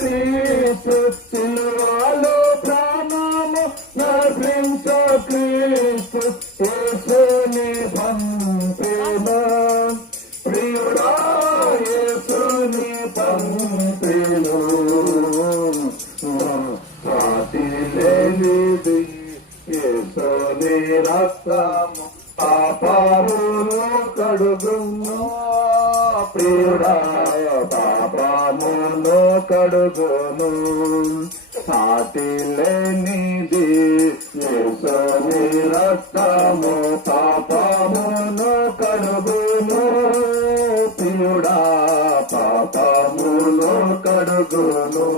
క్రీస్తు సిలువలో ప్రాణము నర్పించ క్రీస్తు యేసుని పంపెను ప్రియుడా యేసుని పంపెను సాటి లేనిది యేసుని రక్తము పాపమును కడుగును ప్రియుడా పాపమును కడుగును సాటి లేనిది యేసుని రక్తము పాపమును కడుగును ప్రియుడా పాపమును కడుగును